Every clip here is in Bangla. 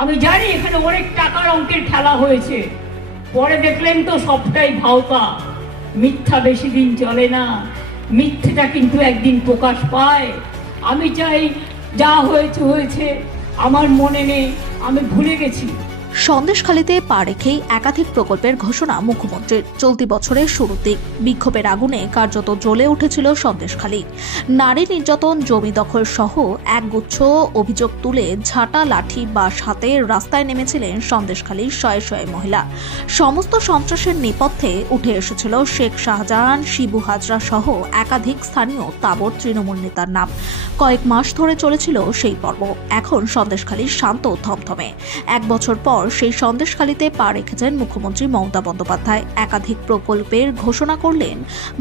আমি জানি এখানে অনেক টাকার অঙ্কের খেলা হয়েছে, পরে দেখলেন তো সবটাই ভাওতা। মিথ্যা বেশি দিন চলে না, মিথ্যেটা কিন্তু একদিন প্রকাশ পায়। আমি চাই যা হয়েছে হয়েছে, আমার মনে নেই, আমি ভুলে গেছি। সন্দেশখালীতে পা রেখেই একাধিক প্রকল্পের ঘোষণা মুখ্যমন্ত্রীর। চলতি বছরের শুরুর দিক বিক্ষোভের আগুনে কার্যত জ্বলে উঠেছিল সন্দেশখালী। নারী নির্যাতন, জমি দখল সহ একগুচ্ছ অভিযোগ তুলে ঝাঁটা, লাঠি, বাঁশ হাতে রাস্তায় নেমেছিলেন সন্দেশখালীর শয়ে শয়ে মহিলা। সমস্ত সন্ত্রাসের নেপথ্যে উঠে এসেছিল শেখ শাহজাহান, শিবু হাজরা সহ একাধিক স্থানীয় তাবড় তৃণমূল নেতার নাম। কয়েক মাস ধরে চলেছিল সেই পর্ব। এখন সন্দেশখালী শান্ত থমথমে। এক বছর পর সেই সন্দেশখালীতে পা রেখেছেন মুখ্যমন্ত্রী মমতা বন্দ্যোপাধ্যায়। একাধিক প্রকল্পের ঘোষণা করলেন,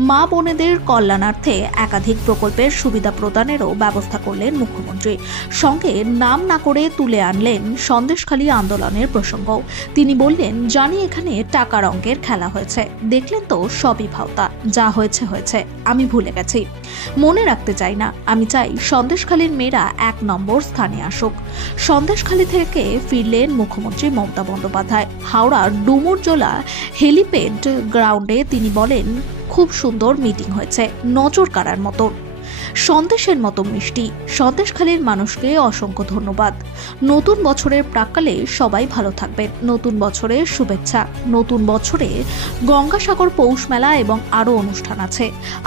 মা বোনেদের কল্যাণার্থে একাধিক প্রকল্পের সুবিধা প্রদানেরও ব্যবস্থা করলেন মুখ্যমন্ত্রী। সঙ্গে নাম না করে তুলে আনলেন সন্দেশখালী আন্দোলনের প্রসঙ্গ। তিনি বললেন, জানি এখানে টাকার অঙ্কের খেলা হয়েছে, দেখলেন তো সবই ভাওতা। যা হয়েছে হয়েছে, আমি ভুলে গেছি, মনে রাখতে চাই না। আমি চাই সন্দেশখালীর মেয়েরা ১ নম্বর স্থানে আসুক। সন্দেশখালী থেকে ফিরলেন মুখ্যমন্ত্রী মমতা বন্দ্যোপাধ্যায়। হাওড়ার ডুমুরজোলা হেলিপ্যাড গ্রাউন্ডে তিনি বলেন, খুব সুন্দর মিটিং হয়েছে, নজর কাড়ার মতো, সন্দেশের মতো মিষ্টি। সন্দেশখালীর মানুষকে অসংখ্য ধন্যবাদ। নতুন বছরের প্রাক্কালে সবাই ভালো থাকবেন। নতুন বছরের শুভেচ্ছা। নতুন বছরে গঙ্গাসাগর পৌষ মেলা এবং আরও অনুষ্ঠান আছে।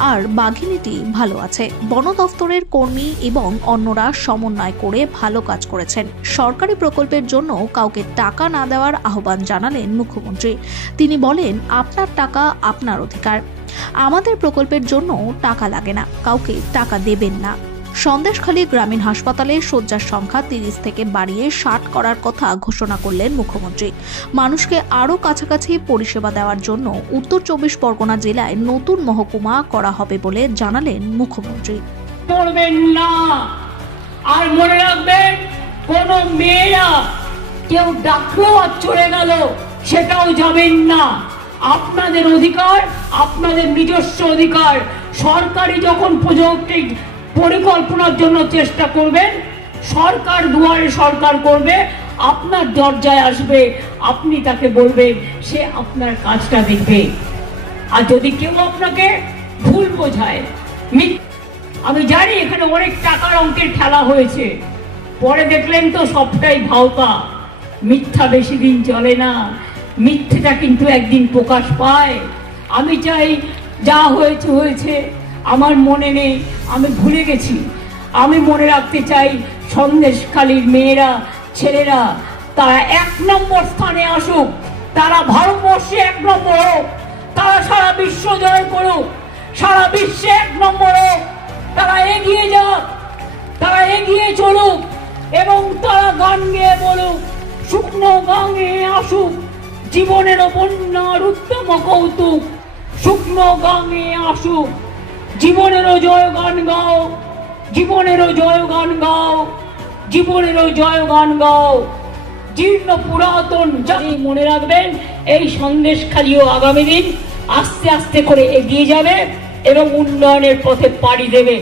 আর বাঘিনীটি ভালো আছে। বন দফতরের কর্মী এবং অন্যরা সমন্বয় করে ভালো কাজ করেছেন। সরকারি প্রকল্পের জন্য কাউকে টাকা না দেওয়ার আহ্বান জানালেন মুখ্যমন্ত্রী। তিনি বলেন, আপনার টাকা আপনার অধিকার। আমাদের প্রকল্পের জন্য টাকা লাগে না, কাউকে টাকা দেবেন না। সন্দেশখালী গ্রামীণ হাসপাতালে শয্যার সংখ্যা ৩০ থেকে বাড়িয়ে ৬০ করার কথা ঘোষণা করলেন মুখ্যমন্ত্রী। মানুষকে আরও কাছাকাছি পরিষেবা দেওয়ার জন্য উত্তর ২৪ পরগনা জেলায় নতুন মহকুমা করা হবে বলে জানালেন মুখ্যমন্ত্রী। করবেন না, আর মনে রাখবেন, কোন মেয়েরা কেউ ডাকলো আর চলে গেল সেটাও যাবেন না। আপনাদের অধিকার, আপনাদের নিজস্ব অধিকার। সরকারি যখন প্রজেক্ট পরিকল্পনার জন্য চেষ্টা করবেন, সরকার দুয়ারে সরকার করবে, আপনার দরজায় আসবে, আপনি তাকে বলবেন, সে আপনার কাজটা দেখবে। আর যদি কেউ আপনাকে ভুল বোঝায়, আমি জানি এখানে অনেক টাকার অঙ্কের খেলা হয়েছে, পরে দেখলেন তো সবটাই ভাওতা। মিথ্যা বেশি দিন চলে না, মিথ্যেটা কিন্তু একদিন প্রকাশ পায়। আমি চাই যা হয়েছে হয়েছে, আমার মনে নেই, আমি ভুলে গেছি। আমি মনে রাখতে চাই, সন্দেশখালীর মেয়েরা, ছেলেরা, তারা ১ নম্বর স্থানে আসুক, তারা ভারতবর্ষে ১ নম্বর হোক, তারা সারা বিশ্ব জয় করুক, সারা বিশ্বে ১ নম্বর হোক, তারা এগিয়ে যাক, তারা এগিয়ে চলুক এবং তারা গান গেয়ে বলুক, শুকনো গাঙে আসুক জীবনেরও বন্যার উত্তম কৌতুক। শুকনো গাঙে আসুক, জীবনেরও জয় গান গাও, জীবনেরও জয় গান গাও, জীবনেরও জয় গান গাও। জীর্ণ পুরাতন জাতি মনে রাখবেন, এই সন্দেশখালীও আগামী দিন আস্তে আস্তে করে এগিয়ে যাবে এবং উন্নয়নের পথে পাড়ি দেবে।